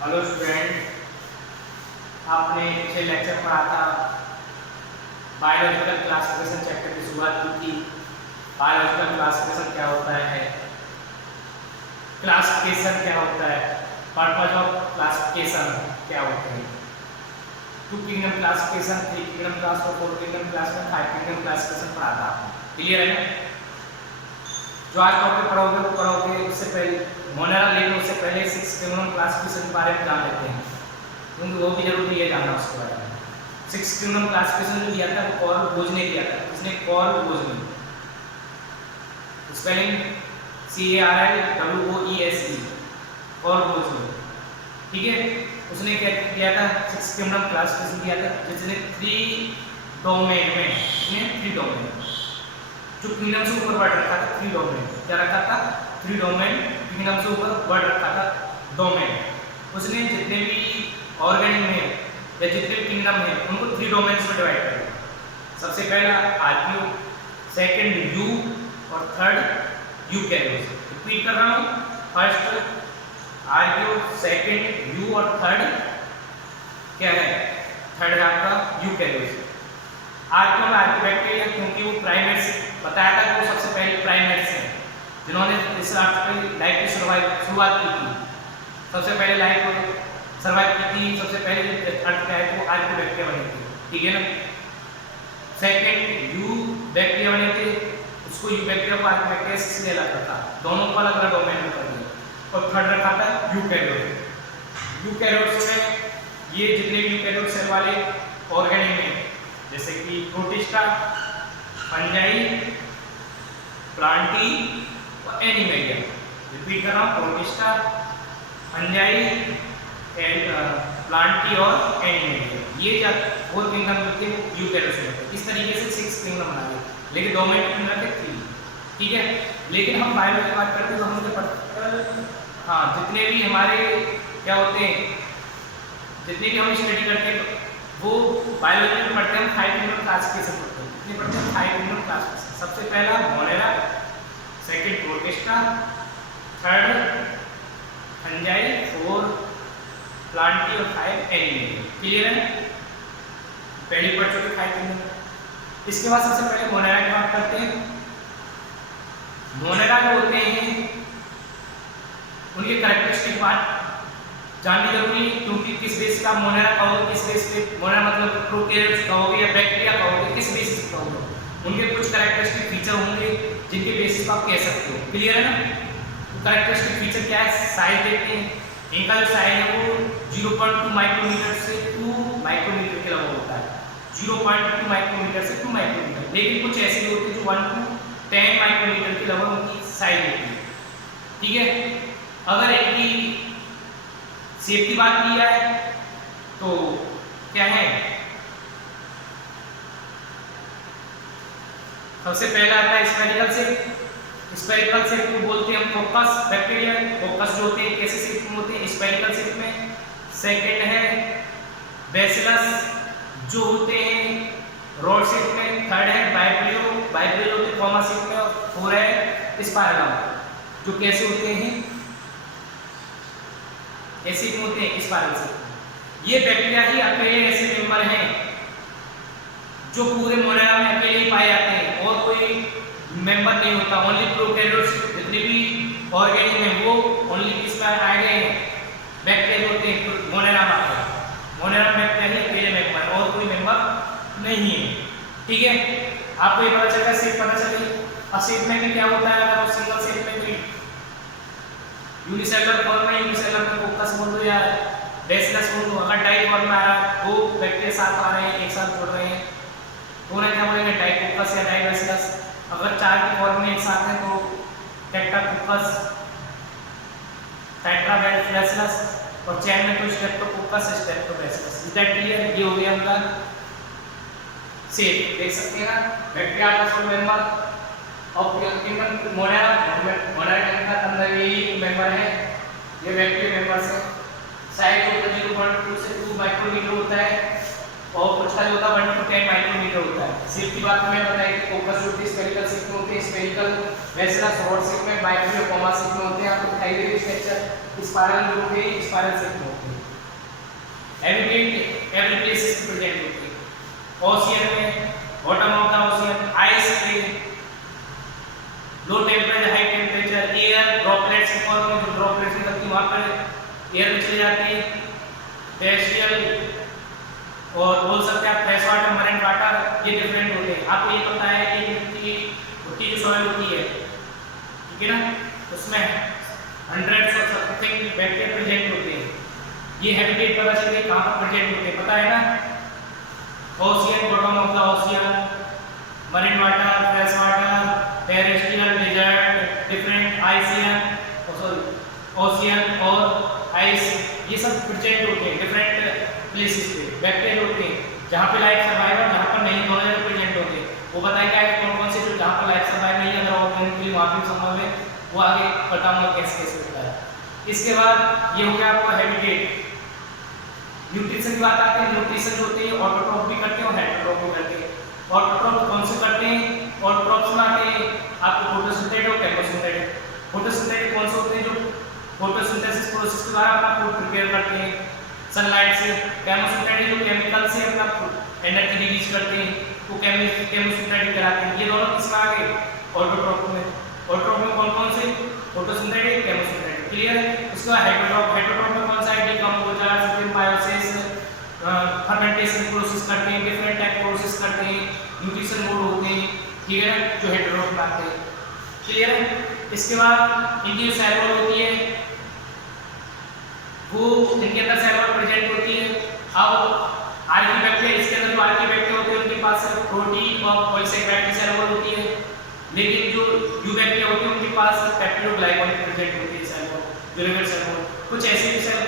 Hello student, आपने पिछले lecture में पढ़ा था बायोलॉजिकल क्लासिफिकेशन चैप्टर की शुरुआत की थी। बायोलॉजिकल क्लासिफिकेशन क्या होता है, क्लासिफिकेशन क्या होता है, पर्पज ऑफ क्लासिफिकेशन क्या होते हैं, 2 kingdom classification, 3 kingdom classification, 4 kingdom classification, 5 kingdom classification पढ़ा था आपने। क्लियर है? जो आज टॉपिक पढ़ोगे वो पढ़ोगे, उससे पहले मोनेरा लेने उससे पहले 6 किंगडम क्लासिफिकेशन के बारे में जान लेते हैं, क्योंकि वो भी जरूरी है जानना उसके बारे में। 6 किंगडम क्लासिफिकेशन जो दिया था वो कॉर्ल बोज ने दिया था। इसने कॉर्ल बोज ने, स्पेलिंग CARLWOESE, कॉर्ल बोज ने, ठीक है। उसने क्या किया था, 6 किंगडम क्लासिफिकेशन दिया था, जिसने 3 डोमेन में, इसने 3 डोमेन जो किंगडम से ऊपर वर्ड रखा था, 3 डोमेन क्या रखा था, 3 डोमेन किंगडम से ऊपर वर्ड रखा था, डोमेन। उसने जितने भी ऑर्गेनिज्म है या जितने भी किंगडम है उनको 3 डोमेन्स में डिवाइड कर दिया। सबसे पहला आर्कियो, सेकंड यू और थर्ड यूकैरियोट्स। रिपीट कर रहा हूँ, फर्स्ट आर्कियो, सेकंड यू और थर्ड क्या है, थर्ड है आपका यूकैरियोट्स। आर्कियो में आर्कियोबैक्टीरिया, क्योंकि वो प्राइमेट्स बताया था कि वो सबसे पहले प्राइमेट्स हैं जिन्होंने इस लाइफ की शुरुआत की थी। सबसे पहले लाइफ सर्वाइव की थी, सबसे पहले अर्थ क्या है वो आर्कियोबैक्टीरिया बने थे, ठीक है ना। सेकंड यू बैक्टीरिया बने थे, उसको यू बैक्टीरिया को आर्कियोबैक्टीरिया से इसलिए अलग रखा, दोनों को अलग अलग डोमेन में कर दिया। और थर्ड रखा था यूकैरियोट। यूकैरियोट्स में ये जितने भी यूकैरियोट सेल वाले ऑर्गेनिज्म हैं, जैसे कि प्रोटिस्टा, फंजाई, प्लांटी और एनिमेलिया। रिपीट कर रहा हूँ, प्रोटिस्टा, फंजाई, प्लांटी और एनिमेलिया, ये जो 4 किंगडम होते हैं यूकैरियोट्स में होते हैं। इस तरीके से 6 किंगडम बना गए, लेकिन डोमेन किंगडम के 3, ठीक है। लेकिन हम बायोलॉजी की बात करते हैं तो हम मुझे पता, हाँ, जितने भी हमारे क्या होते हैं, जितने भी हम स्टडी करते हैं वो बायोलॉजी में पढ़ते हैं, हम 5 किंगडम क्लासिफिकेशन पढ़ते हैं। कितने पढ़ते हैं? 5 किंगडम क्लासिफिकेशन। सबसे पहला Monera, second protista, third fungi, 4 Plantae और 5 एनिमेलिया। क्लियर है? पहली पढ़ चुके 5 किंगडम। इसके बाद सबसे पहले मोनेरा की बात करते हैं। मोनेरा जो होते हैं उनकी कैरेक्टरिस्टिक बात जाननी जरूरी है, क्योंकि किस बेस का मोनेरा कहोगे, किस बेस पे मोनेरा मतलब प्रोकैरियोट्स कहोगे या बैक्टीरिया कहोगे, किस बेसिस पे कहोगे, उनके कुछ कैरेक्टरिस्टिक फीचर होंगे जिनके बेसिस पर आप कह सकते हो। क्लियर है ना? तो कैरेक्टरिस्टिक फीचर क्या है, साइज देखते हैं। इनका जो साइज है वो 0.2 माइक्रोमीटर से 2 माइक्रोमीटर के लगभग होता है, 0.2 माइक्रोमीटर से 2 माइक्रोमीटर। लेकिन कुछ ऐसे भी होते हैं जो 1 to 10 माइक्रोमीटर के लगभग उनकी साइज होती है, ठीक है। अगर इनकी शेप की बात की जाए तो क्या है, सबसे पहला आता है स्फेरिकल शेप। स्फेरिकल शेप को बोलते हैं हम फोकस बैक्टीरिया। फोकस जो होते हैं कैसे शेप में होते हैं, स्फेरिकल शेप में। सेकंड है बेसिलस, जो होते हैं रॉड शेप में। थर्ड है बाइब्रियो, बाइब्रियो होते हैं कॉमा शेप में। और 4 है स्पाइरल, जो कैसे होते हैं, ऐसे होते हैं स्पाइरल शेप। ये बैक्टीरिया ही अकेले ऐसे मेंबर हैं जो पूरे मोनेरा में अकेले ही पाए जाते हैं और कोई मेंबर नहीं होता। ओनली प्रोकैरियोट्स जितने भी ऑर्गेनिज्म हैं वो ओनली किस में आए गए हैं, बैक्टीरिया होते हैं मोनेरा में। मोनेरा में बैक्टीरिया ही अकेले मेंबर और कोई मेंबर नहीं है, ठीक है। आपको ये पता चलेगा, शेप पता चलेगी। और शेप में भी क्या होता है, अगर सिंगल शेप में भी यूनिसेलुलर फॉर्म में, यूनिसेलुलर में फोकस बोल दो या बेसिलस बोल दो। अगर डाई फॉर्म में आ रहा है, 2 बैक्टीरिया साथ आ रहे हैं, एक साथ जुड़ रहे हैं, तो उन्हें क्या बोलेंगे, डाइकोकस या डाइबैसिलस। अगर 4 के फॉर्म में एक साथ हैं तो टेट्राकोकस, टेट्राबैसिलस। और चैन में तो streptococcus, streptobacillus. Is that clear? ये हो गया उनका शेप, देख सकते हैं ना, बैक्टीरिया का फुल मेंबर। और किंगडम मोनेरा के अंदर यही मेंबर है, ये बैक्टीरिया मेंबर्स है। साइज होता है 0.2 से 2 माइक्रोमीटर होता है और कुछ का जो होता है 1 to 10 माइक्रोमीटर होता है। शेप की बात मैं बताई कि फोकस होती है स्फेरिकल शेप में होते हैं, स्फेरिकल बेसिलस रॉड शेप में, बाइब्रियो कॉमा शेप में होते हैं। आपको दिखाई दे रही है स्ट्रक्चर, स्पाइरल जो होते हैं स्पाइरल शेप में होते हैं। एवरी प्लेसेस प्रेजेंट होती है। ओशियन में bottom of the ocean, ice पे low temperature high temperature, air droplets के फॉर्म में जो ड्रॉपलेट्स निकलती है वहाँ पर एयर में चली जाती है। टेरेस्ट्रियल और बोल सकते हैं आप फ्रेश वाटर, मरीन वाटर, ये डिफरेंट होते हैं। आपको ये पता है कि मिट्टी जो सॉइल होती है, ठीक है ना, उसमें hundreds of something bacteria present होते हैं। ये हैबिटेट पता चले कहाँ पर प्रेजेंट होते हैं, पता है ना, ocean, bottom of the ocean, marine water, fresh water, terrestrial, desert, different आइसियन, ओशियन और आइस, ये सब प्रेजेंट होते हैं डिफरेंट प्लेसेस पे। बैक्टीरिया होते हैं जहाँ पे लाइफ सर्वाइव है, जहाँ पर नहीं, दोनों जगह प्रेजेंट होते हैं। वो बताए क्या है कौन कौन से जो जहाँ पर लाइफ सर्वाइव नहीं है, अगर ऑर्गेनिकली वहाँ भी संभव है, वो आगे बताऊंगा कैसे कैसे होता है। इसके बाद ये हो गया आपका हैबिटेट। न्यूट्रिशन की बात आती है, न्यूट्रिशन जो होते हैं ऑटोट्रॉफ भी करते हैं और हेटेरोट्रॉफ भी करते हैं। ऑटोट्रॉफ कौन से करते हैं, ऑटोट्रॉफ्स में आते हैं आपको फोटोसिंथेटिक और केमोसिंथेटिक। फोटोसिंथेटिक कौन से होते हैं, जो फोटोसिंथेसिस प्रोसेस के द्वारा अपना फूड प्रिपेयर करते हैं सनलाइट से। केमोसिंथेटिक जो केमिकल से अपना एनर्जी रिलीज करते हैं, वो केमोसिंथेटिक कराते हैं। ये दोनों किसमें आ गए, ऑटोट्रॉफ में। ऑटोट्रॉफ में कौन कौन से, फोटोसिंथेटिक, केमोसिंथेटिक, क्लियर है। उसके बाद हेटेरोट्रॉफ। हेटेरोट्रॉफ में कौन सा है, डिकम्पोजर, सिम्बायोसिस, फर्मेंटेशन प्रोसेस करते हैं, डिफरेंट टाइप प्रोसेस करते हैं, न्यूट्रिशन मोड होते हैं, ठीक है, जो हेटेरोट्रॉफ में आते हैं, क्लियर है। इसके बाद इनकी जो सेल वॉल होती है वो इनके अंदर सेल वॉल प्रेजेंट होती है। अब आर्किबैक्टीरिया, इसके अंदर जो आर्किबैक्टीरिया होते हैं उनके पास प्रोटीन और पॉलीसेकेराइड की सेल वॉल होती है, लेकिन जो यूबैक्टीरिया होते हैं उनके पास पेप्टिडोग्लाइकन प्रेजेंट होती है सेल वॉल, जो लिवर सेल वॉल। कुछ ऐसे भी सेल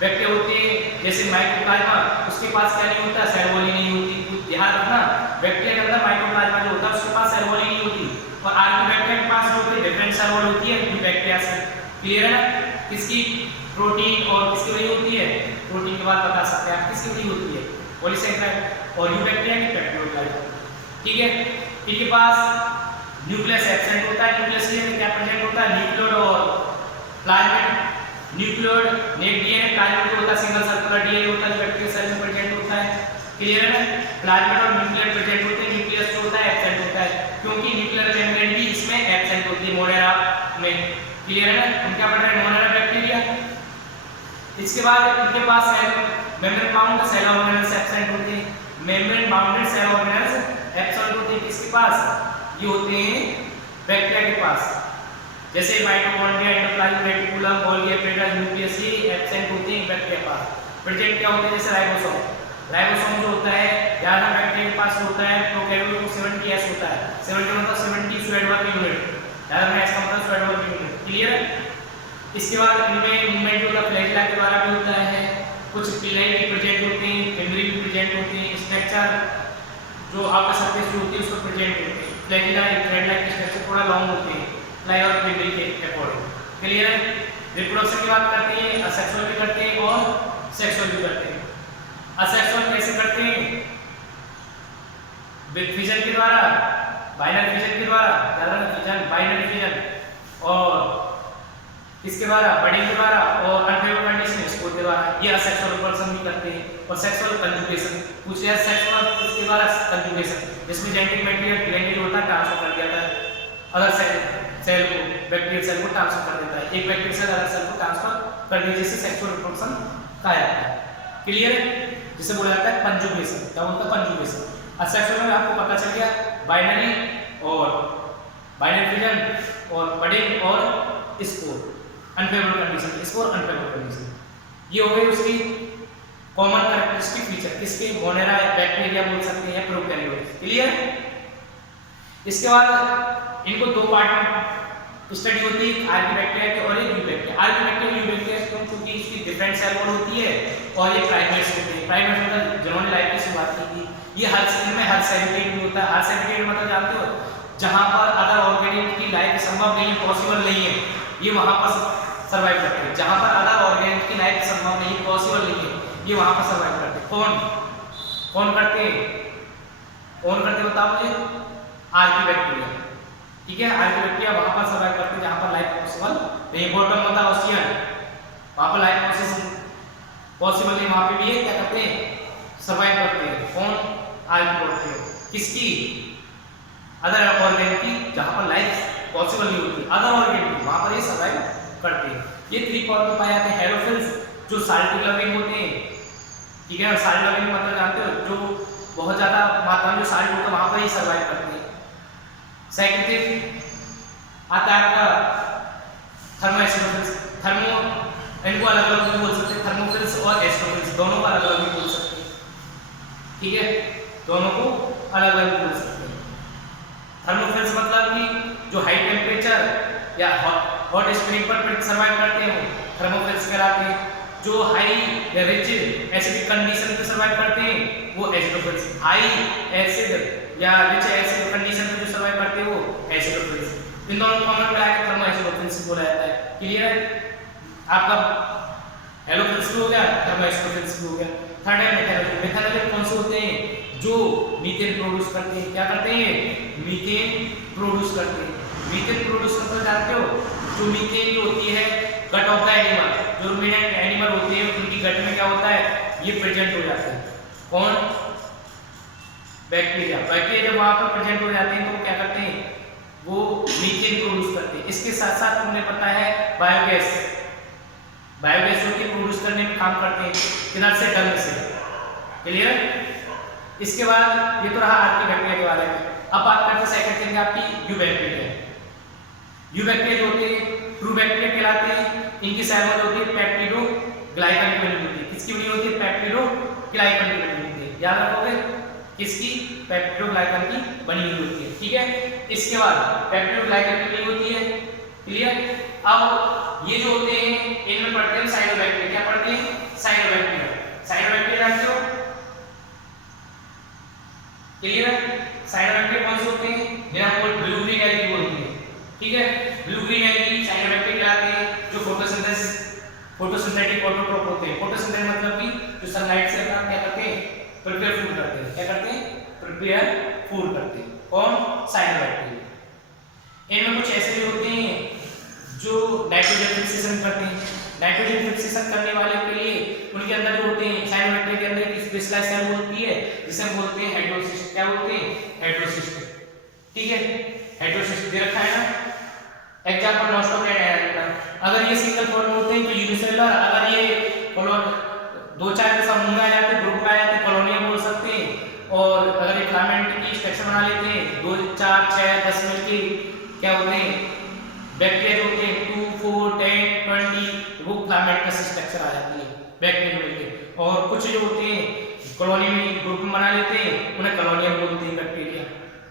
बैक्टीरिया होते हैं जैसे माइकोप्लाज्मा, उसके पास क्या नहीं होता, सेल वॉल ही नहीं होती। ध्यान रखना, बैक्टीरिया के अंदर माइकोप्लाज्मा जो होता है उसके पास सेल वॉल ही नहीं होती, और आर्किबैक्टीरिया के पास जो होती है डिफरेंट सेल वॉल होती है यूबैक्टीरिया से, क्लियर है ना। किसकी, प्रोटीन, और किसकी वही होती है, प्रोटीन के बाद बता सकते हैं आप किसकी वही होती है, पॉलीसेकेराइड, और यूबैक्टीरिया की पेप्टिडोग्लाइकन, ठीक है। इनके पास न्यूक्लियस एब्सेंट होता है। न्यूक्लियस में क्या प्रेजेंट होता है, न्यूक्लियोइड और plasmid. Nucleoid net DNA, plasmid जो होता है सिंगल सर्कुलर डीएनए होता है जो बैक्टीरिया सेल में प्रेजेंट होता है, क्लियर है ना। प्लाज्मिड और न्यूक्लियर प्रेजेंट होते हैं, न्यूक्लियस जो होता है एब्सेंट होता है, क्योंकि न्यूक्लियर मेम्ब्रेन भी इसमें एब्सेंट होती है मोनेरा में, क्लियर है ना। उनका पढ़ रहे हैं मोनेरा बैक्टीरिया। इसके बाद इनके पास membrane bound cell organelles absent होते हैं, membrane bounded cell organelles absent होते हैं किसके पास, ये होते हैं बैक्टीरिया के पास, जैसे mitochondria, endoplasmic reticulum, Golgi epidermis, nucleus ये एब्सेंट होते हैं बैक्टीरिया के पास। प्रेजेंट क्या होते हैं, जैसे राइबोसोम। राइबोसोम जो होता है ज्यादा बैक्टीरिया के पास होता है, प्रोकैरियोट को 70S होता है, 70 मतलब 70 स्वेडवर्ग यूनिट, ज्यादा में इसका मतलब स्वेडवर्ग यूनिट, क्लियर है। इसके बाद इनमें मूवमेंट जो होता है फ्लैगेला के द्वारा भी होता है, कुछ पिलाई भी प्रेजेंट होते हैं, फिंगरी भी प्रेजेंट होते हैं, स्ट्रक्चर जो आपका सरफेस जो होती है उसको प्रेजेंट होते हैं। फ्लैगेला थ्रेड लाइक स्ट्रक्चर थोड़ा लॉन्ग होते हैं फ्लाई और फिंगरी के अकॉर्डिंग, क्लियर है। रिप्रोडक्शन की बात करते हैं, असेक्सुअल भी करते हैं और सेक्सुअल भी करते हैं। असेक्सुअल कैसे करते हैं, फिजन के द्वारा, बाइनरी फिजन के द्वारा, ज्यादा फिजन, बाइनरी फिजन, और इसके द्वारा बडिंग के द्वारा, और अनफेवरेबल कंडीशन स्कोर के द्वारा, ये असेक्सुअल रिप्रोडक्शन भी करते हैं। और सेक्सुअल कंजुगेशन, कुछ या सेक्सुअल इसके द्वारा कंजुगेशन, जिसमें जेनेटिक मटेरियल डीएनए होता है ट्रांसफर कर दिया जाता है अदर सेल को, बैक्टीरियल सेल को ट्रांसफर कर देता है, एक बैक्टीरियल सेल अदर सेल को ट्रांसफर कर दिया, जिससे सेक्सुअल रिप्रोडक्शन कहा जाता है, क्लियर है, जिसे बोला जाता है कंजुगेशन। क्या बोलता है, कंजुगेशन। असेक्सुअल में आपको पता चल गया बाइनरी और बाइनरी फिजन और बडिंग और score, unfavourable condition, score unfavourable condition, ये हो गई उसकी कॉमन कैरेक्टरिस्टिक फीचर, किसके, मोनेरा बैक्टीरिया बोल सकते हैं या प्रोकैरियोट, क्लियर। इसके बाद इनको दो पार्ट में स्टडी होती है, आर्किबैक्टीरिया की और एक यूबैक्टीरिया। आर्किबैक्टीरिया यूबैक्टीरिया क्योंकि इसकी डिफरेंट सेल वॉल होती है और ये प्राइमेट्स होते हैं। प्राइमेट्स मतलब जिन्होंने लाइफ की शुरुआत की थी, ये हर सेल में हर सेबिटेट में होता है। हर सेबिटेट मतलब जानते हो, जहां पर अदर ऑर्गेनिज्म की लाइफ संभव नहीं है, पॉसिबल नहीं है, ये वहां पर सर्वाइव करते हैं। जहां पर अदर ऑर्गेनिज्म की लाइफ संभव नहीं है, पॉसिबल नहीं है, ये वहां पर सर्वाइव करते हैं। कौन करते हैं, कौन करते बताओ मुझे, आर्किबैक्टीरिया, ठीक है। आर्किबैक्टीरिया वहां पर सर्वाइव करते हैं जहां पर लाइफ पॉसिबल नहीं। बॉटम होता है ओशियन, वहां पर लाइफ पॉसिबल है वहां पे भी ये क्या करते हैं, सर्वाइव करते हैं। कौन, आर्कियोप्टेरा, किसकी, अदर ऑर्गेन की, जहां पर लाइफ पॉसिबल नहीं होती, अदर ऑर्गेन की, वहां पर ये सर्वाइव करते हैं। ये 3 फॉर्म में पाए जाते हैं। हेलोफिल्स जो साल्ट लविंग होते हैं, ठीक है, साल्ट लविंग मतलब जानते हो, जो बहुत ज्यादा मात्रा में जो साल्ट होता है वहां पर ही सर्वाइव करते हैं। सेकंड आता है आपका थर्मोएस्टोफिल्स। थर्मो, इनको अलग अलग भी बोल सकते हैं, थर्मोफिल्स और एस्टोफिल्स दोनों को अलग अलग भी बोल सकते हैं, ठीक है, दोनों को अलग अलग बोल सकते हैं। थर्मोफिल्स मतलब कि जो हाई टेम्परेचर या हॉट स्प्रिंग पर सर्वाइव करते हैं वो थर्मोफिल्स कहलाते हैं। जो हाई या रिजिड एसिडिक कंडीशन पे सर्वाइव करते हैं वो एसिडोफिल्स। हाई एसिड या रिच एसिड कंडीशन पे जो सर्वाइव करते हैं वो एसिडोफिल्स। इन दोनों को कॉमन मिला के थर्मो एसिडोफिल्स बोला जाता है। क्लियर है? आपका हेलोफिल्स भी हो गया, थर्मो एसिडोफिल्स भी हो गया। थर्ड है मेथनोजन। मेथनोजन कौन से होते हैं? जो मीथेन प्रोड्यूस करते हैं। क्या करते हैं? मीथेन प्रोड्यूस करते हैं। मीथेन प्रोड्यूस करते जानते हो? जो मीथेन जो होती है गट ऑफ द एनिमल, जो रुमिनेंट एनिमल होते हैं उनकी गट में क्या होता है, ये प्रेजेंट हो जाते हैं। कौन? बैक्टीरिया। बैक्टीरिया जब वहां पर प्रेजेंट हो जाते हैं तो वो क्या करते हैं, वो मीथेन प्रोड्यूस करते हैं। इसके साथ साथ तुम्हें पता है बायोगैस, बायोगैस जो कि प्रोड्यूस करने में काम करते हैं किधर से, डंग से। क्लियर है? इसके बाद ये तो रहा आपकी बैक्टीरिया के बारे में। अब बात करते हैं सेकंड थिंग आपकी यू बैक्टीरिया। यू बैक्टीरिया जो होते हैं ट्रू बैक्टीरिया कहलाते हैं। इनकी सेल में होती है पेप्टिडोग्लाइकन की बनी होती है। किसकी बनी होती है? पेप्टिडोग्लाइकन की बनी होती है। याद रखोगे किसकी? पेप्टिडोग्लाइकन की बनी हुई होती है, ठीक है। इसके बाद पेप्टिडोग्लाइकन की बनी होती है। क्लियर? अब ये जो होते हैं इनमें पढ़ते हैं साइनोबैक्टीरिया। क्या पढ़ते हैं? साइनोबैक्टीरिया। साइनोबैक्टीरिया जानते हो? क्लियर है? साइनोबैक्टीरिया कौन से होते हैं? जिन्हें हम ब्लू ग्रीन एल्गी बोलते हैं, ठीक है। ब्लू ग्रीन एल्गी साइनोबैक्टीरिया कहलाते हैं, जो फोटोसिंथेटिक ऑटोट्रोफ होते हैं। फोटोसिंथेटिक मतलब कि जो सनलाइट से अपना क्या करते हैं, प्रिपेयर फूड करते हैं। क्या करते हैं? प्रिपेयर फूड करते हैं। कौन? साइनोबैक्टीरिया। इनमें कुछ ऐसे भी होते हैं जो नाइट्रोजन फिक्सेशन करते हैं। नाइट्रोजन फिक्सेशन करने वाले के लिए उनके अंदर जो होते हैं साइनोबैक्टीरिया के अंदर एक स्पेशलाइज्ड सेल होती है जिसे हम बोलते हैं हेटेरोसिस्ट। क्या बोलते हैं? हेटेरोसिस्ट, ठीक है। हेटेरोसिस्ट दे रखा है ना, एग्जांपल नॉस्टोब्रेड है। अगर ये सिंगल फॉर्म होते हैं तो यूनिसेलुलर, अगर ये दो चार के समूह में आ जाते हैं, ग्रुप में आ जाते हैं, कॉलोनियां बोल सकते हैं। और अगर ये फिलामेंट की स्ट्रक्चर बना लेते हैं 2 4 6 10 मिलके क्या होते हैं, बैक्टीरिया जो होते हैं 2 4 10 20 वो फिलामेंट का स्ट्रक्चर आ जाती है बैक्टीरिया मिलके। और कुछ जो होते हैं कॉलोनी में ग्रुप में बना लेते हैं, उन्हें कॉलोनिया बोलते हैं बैक्टीरिया,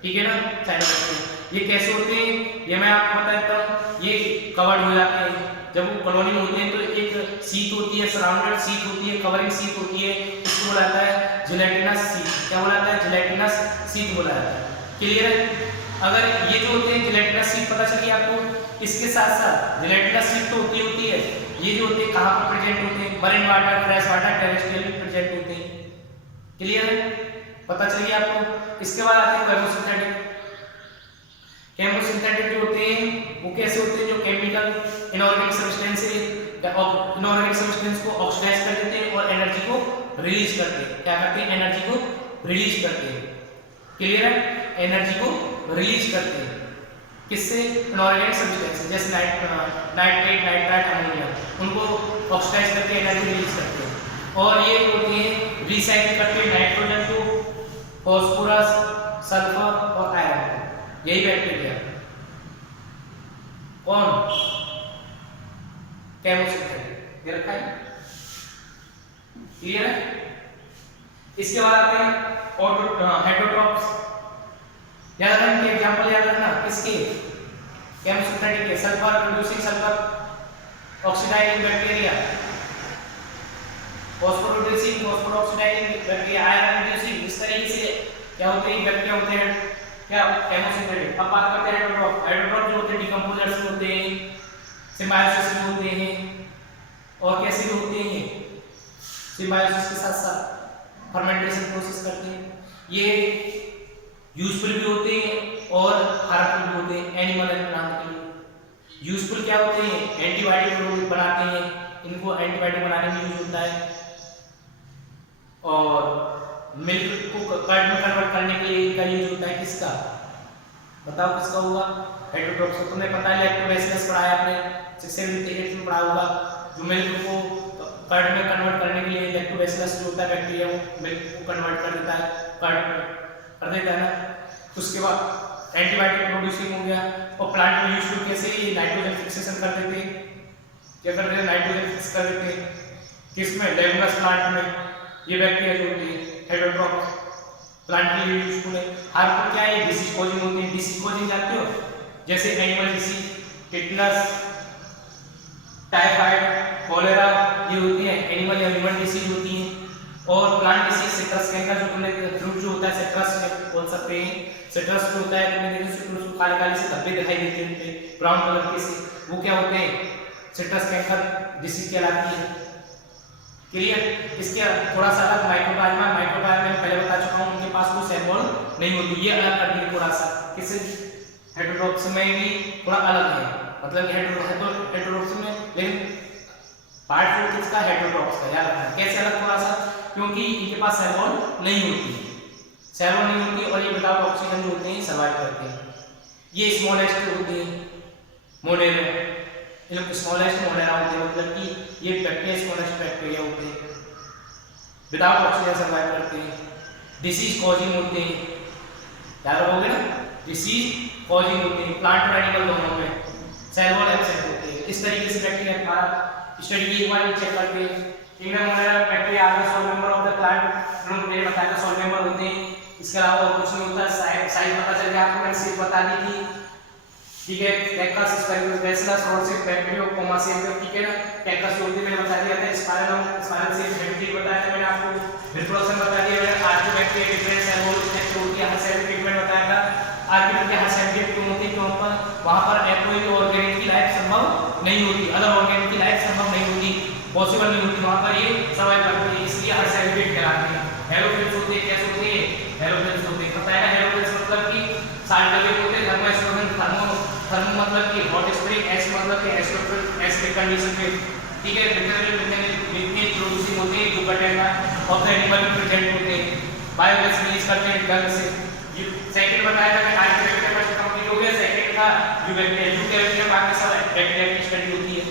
ठीक है ना। साइनोबैक्टीरिया ये कैसे होते हैं ये मैं आपको बता देता हूँ। ये कवर्ड हो जाते हैं जब वो कॉलोनी में होते हैं तो एक शीट होती है, सराउंडेड शीट होती है, कवरिंग शीट होती है, इसको बोला जाता है जिलेटिनस शीट। क्या बोला जाता है? जिलेटिनस शीट बोला जाता है। क्लियर है? अगर ये जो होते हैं जिलेटिनस शीट पता चली आपको, इसके साथ साथ जिलेटिनस शीट तो होती है, ये जो होते हैं कहाँ पर प्रेजेंट होते हैं? Marine water, fresh water, terrestrial भी प्रेजेंट होते हैं। क्लियर है? पता चलिए आपको। इसके बाद आते हैं केमोसिंथेटिक। केमोसिंथेटिक जो होते हैं वो कैसे होते हैं? जो केमिकल इनऑर्गेनिक सब्सटेंस को ऑक्सीडाइज कर देते हैं और एनर्जी को रिलीज करते हैं। क्या करते हैं? एनर्जी को रिलीज करते हैं। क्लियर है? एनर्जी को रिलीज करते हैं किससे? इनऑर्गेनिक सब्सटेंस जैसे नाइट्रेट, नाइट्राइट, अमोनिया, उनको ऑक्सीडाइज करके एनर्जी रिलीज करते हैं। और ये होते हैं रिसाइकिल करते हैं नाइट्रोजन को, फास्फोरस, सल्फर और आयरन को। यही बैक्टीरिया। कौन? केमोसिंथेटिक। ये रखा है, क्लियर है? इसके बाद आते हैं हेटेरोट्रॉप्स। याद रखना कि एग्जांपल याद रखना किसके? केमोसिंथेटिक के। Sulphur producing sulphur oxidising bacteria, phosphorus producing phosphorus oxidising bacteria, iron producing. इस तरीके से क्या होते हैं बैक्टीरिया होते हैं क्या? केमोसिंथेटिक। अब बात करते हैं हेटेरोट्रॉप। हेटेरोट्रॉप जो होते हैं डिकम्पोजर्स होते हैं, सिम्बायोसिस में होते हैं, और कैसे भी होते हैं सिम्बायोसिस के साथ साथ फर्मेंटेशन प्रोसेस करते हैं। ये यूजफुल भी होते हैं और हार्मफुल भी होते हैं एनिमल एंड प्लांट के लिए। यूजफुल क्या होते हैं? एंटीबायोटिक बनाते हैं, इनको एंटीबायोटिक बनाने में यूज होता है। और मिल्क को कर्ड में कन्वर्ट करने के लिए इनका यूज होता है किसका, बताओ किसका होगा, हेटेरोट्रोप्स को। तुम्हें पता है लैक्टोबैसिलस पढ़ा है आपने 678 में पढ़ा होगा, जो मिल्क को कर्ड में कन्वर्ट करने के लिए लैक्टोबैसिलस जो होता है बैक्टीरिया वो मिल्क को कन्वर्ट कर देता है, कर्ड कर देता है ना। उसके बाद एंटीबायोटिक प्रोड्यूसिंग हो गया, और प्लांट में यूज कैसे ये नाइट्रोजन फिक्सेशन कर देते हैं, क्या करते हैं, नाइट्रोजन फिक्स कर देते हैं किसमें, लेगुमिनस प्लांट में। ये बैक्टीरिया जो होती है हेटेरोट्रोप प्लांट के लिए यूजफुल है। हार्मफुल क्या है, डिसीज कॉजिंग होते हैं। डिसीज कॉजिंग जानते हो, जैसे animal disease, tetanus, typhoid, cholera, ये होती है एनिमल या ह्यूमन डिसीज होती हैं। और प्लांट डिसीज सिट्रस कैंकर, जो तुमने फ्रूट जो होता है सिट्रस बोल सकते हैं, सिट्रस जो होता है तुमने देखो सिट्रस को काले काले से धब्बे दिखाई देते हैं उनपे ब्राउन कलर के से, वो क्या होते हैं, सिट्रस कैंकर डिसीज कहलाती है। क्लियर। इसके थोड़ा सा अलग माइक्रोप्लाज्मा, माइक्रोप्लाज्मा में पहले बता चुका हूं उनके पास कोई सेल वॉल नहीं होती, ये अलग कर दिए थोड़ा सा, किस हेटेरोट्रोप्स में भी थोड़ा अलग है, मतलब हेटेरोट्रोप्स में, लेकिन पार्ट जो किसका, हेटेरोट्रोप्स का, याद रखना कैसे अलग थोड़ा सा, क्योंकि इनके पास सेल वॉल नहीं होती, सेल वॉल नहीं होती, और ये विदाउट ऑक्सीजन जो होते हैं सर्वाइव करते हैं। ये स्मॉलेस्ट होते हैं मोडेलो, ये लोग स्मॉलेस्ट मोडेला होते हैं, मतलब कि ये बैक्टीरिया स्मॉलेस्ट बैक्टीरिया होते हैं, विदाउट ऑक्सीजन सर्वाइव करते हैं। डिसीज कॉजिंग होते हैं, याद रखोगे ना, डिसीज कॉजिंग होते हैं, प्लांट और एनिमल दोनों में सेल वॉल एब्सेंट होते हैं। इस तरीके से बैक्टीरिया हमारा स्टडी की एक बार चेक करते हैं। ठीक है, मोडेला बैक्टीरिया आगे sole member of the plant, मैंने बताया था सोल मेंबर होते हैं। इसके अलावा और कुछ नहीं होता, साइज पता चल गया आपको, मैंने सिर्फ बता दी थी। ठीक है, कैक्टस, स्पाइरोबैसिलस, रोडसेप, बैक्टीरियोकोमासियम, ठीक है ना, कैक्टस जो होती है मैंने बता दिया था, स्पाइरल से हेमिटेट बताया था मैंने आपको, रिप्रोडक्शन बता दिया मैंने, archaebacteria different cell wall structure होती है, हर सेल ट्रीटमेंट बताया था। आर्कियोबैक्टीरिया हर सेल क्यों होती है, क्यों पर वहां पर कोई ऑर्गेनिक की लाइफ संभव नहीं होती, अदर ऑर्गेनिक की लाइफ संभव नहीं होती, पॉसिबल नहीं होती, वहां पर ये सर्वाइव करती है, इसलिए हर सेल कहलाती है। हेलोफिल्स होते हैं, कैसे होते हैं, हेलोफिल्स होते हैं, पता है ना, हेलोफिल्स मतलब कि साल्टले होते हैं, थर्मो मतलब कि हॉट स्प्रिंग, एस मतलब कि एसिडिक कंडीशन में, ठीक है, लिक्विड प्रोड्यूसिंग होते हैं, जो कंटेंट ऑफ द एनिमल में प्रेजेंट होते हैं, बायोगैस रिलीज करते हैं गंग से। ये सेकंड बताया था कि आर्कियोबैक्टीरिया पर कंप्लीट हो गया, सेकंड था यूबैक्टीरिया, बाकी सब बैक्टीरिया की स्टडी होती है।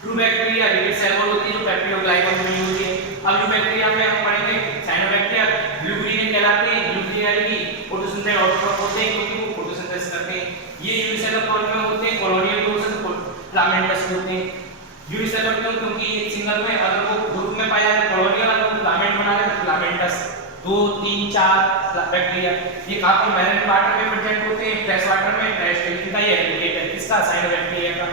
True bacteria related cell wall होती है, जो बैक्टीरियोग्लाइकन में होती है। अब यूबैक्टीरिया में हम पढ़ेंगे साइनोबैक्टीरिया, ब्लू ग्रीन कहलाते हैं, ब्लू ग्रीन यानी कि फोटोसिंथेसिस आउटपुट होते हैं, क्योंकि वो फोटोसिंथेसिस करते हैं। ये यूनिसेलुलर फॉर्म में होते हैं, कॉलोनियल प्रोसेस फिलामेंटस होते हैं। यूनिसेलुलर क्यों, क्योंकि एक सिंगल में अगर वो ग्रुप में पाया जाए कॉलोनियल, अगर वो फिलामेंट बना ले तो फिलामेंटस, 2 3 4 बैक्टीरिया। ये कहां पर, मैरीन वाटर में प्रेजेंट होते हैं, फ्रेश वाटर में, फ्रेश टेल्की का ये एग्रीगेट है, किसका, साइनोबैक्टीरिया का।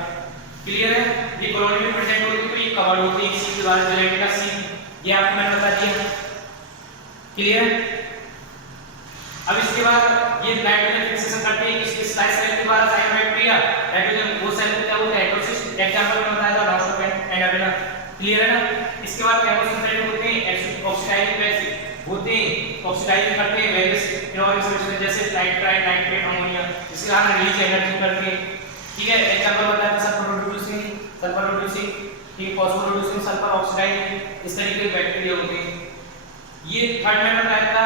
क्लियर है, ये कॉलोनी में प्रेजेंट होती है, तो ये कवर होती है इसी के द्वारा, जेलेटिन का सील, ये आपको मैंने बता दिया। क्लियर। अब इसके बाद ये नाइट्रोजन फिक्सेशन करते हैं किसके, स्लाइस सेल के द्वारा, साइनोबैक्टीरिया। नाइट्रोजन वो सेल क्या होता है, हेटेरोसिस्ट, एग्जांपल में बताया था डाउनस्ट्रीम एंड अवेना। क्लियर है ना। इसके बाद केमोसिंथेटिक होते हैं, ऑक्सीडाइजिंग बेसिक होते हैं, ऑक्सीडाइजिंग करते हैं वेरियस इनऑर्गेनिक सब्सटेंस जैसे नाइट्राइट, नाइट्रेट, अमोनिया, इसके कारण रिलीज एनर्जी करते हैं। ठीक है, एग्जांपल बताया था सल्फर प्रोड्यूसिंग, ठीक है, फॉस्फोर प्रोड्यूसिंग, सल्फर ऑक्सीडाइजिंग, इस तरीके के बैक्टीरिया होते हैं। ये थर्ड में बताया था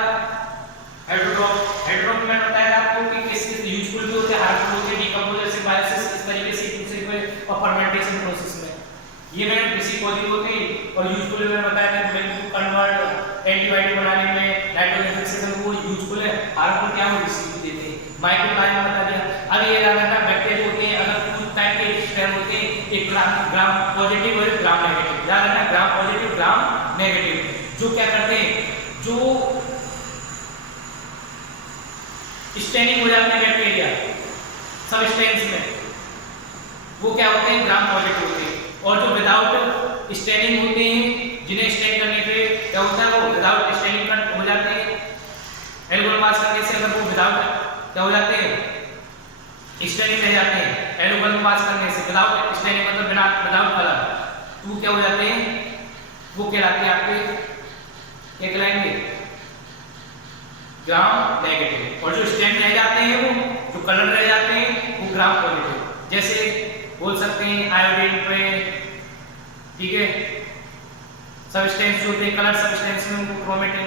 हेटेरोट्रोप। हेटेरोट्रोप में बताया था आपको कि किस यूजफुल भी होते हैं, हार्मफुल होते हैं, डिकम्पोजिशन, बायोसिस, इस तरीके से और फर्मेंटेशन प्रोसेस में। ये मैंने डिसीज कॉजिंग होते हैं, और यूजफुल में बताया था मिल्क को कन्वर्ट एंटीबायोटिक बनाने में, नाइट्रोजन फिक्सेशन वो यूजफुल है, हार्मफुल क्या है वो डिसीज देते हैं। माइक्रोप्लाज्मा बता दिया। अब ये याद रखना बैक्टीरिया होते हैं, अगर कुछ टाइप के स्ट्रेन होते हैं, एक ग्राम पॉजिटिव और ग्राम नेगेटिव, याद रखना ग्राम पॉजिटिव ग्राम नेगेटिव, जो क्या करते हैं, जो स्टेनिंग हो जाते हैं बैक्टीरिया सब स्टेन्स में, वो क्या होते हैं, ग्राम पॉजिटिव होते हैं। और जो विदाउट स्टेनिंग होते हैं, जिन्हें स्टेन करने पे क्या होता है, वो विदाउट स्टेनिंग हो जाते हैं, एल्कोहल पास करने से अगर वो विदाउट क्या हो जाते हैं, स्टेनिंग रह जाते हैं, एल्कोहल पास करने से विदाउट स्टेनिंग मतलब बिना विदाउट कलर, तो वो क्या हो जाते हैं, वो कहलाते हैं आपके, क्या कहलाएंगे, ग्राम नेगेटिव। और जो स्टेन रह जाते हैं, वो जो कलर रह जाते हैं, वो ग्राम पॉजिटिव। जैसे बोल सकते हैं आयोडीन पे, ठीक है, सब्सटेंस जो होते हैं कलर सब्सटेंस में उनको क्रोमेटिन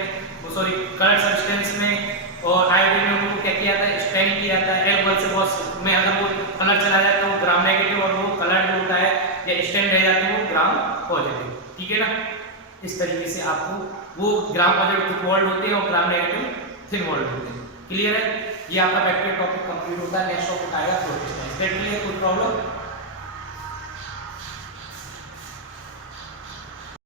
कलर सब्सटेंस में और आयोडीन में उनको क्या किया जाता है स्टैंड किया जाता है। एल्कोहल से बहुत में अगर वो कलर चला जाता है वो ग्राम नेगेटिव और वो कलर जो होता है या स्टैंड रह जाते हैं वो ग्राम पॉजिटिव। ठीक है ना, इस तरीके से आपको वो ग्राम पॉजिटिव वॉल्ड होते हैं और ग्राम नेगेटिव थिन वॉल्ड होते हैं। क्लियर है, ये आपका बैक्टीरिया टॉपिक कंप्लीट होता है। नेक्स्ट टॉपिक आएगा प्रोटिस्ट। दैट क्लियर, कोई प्रॉब्लम?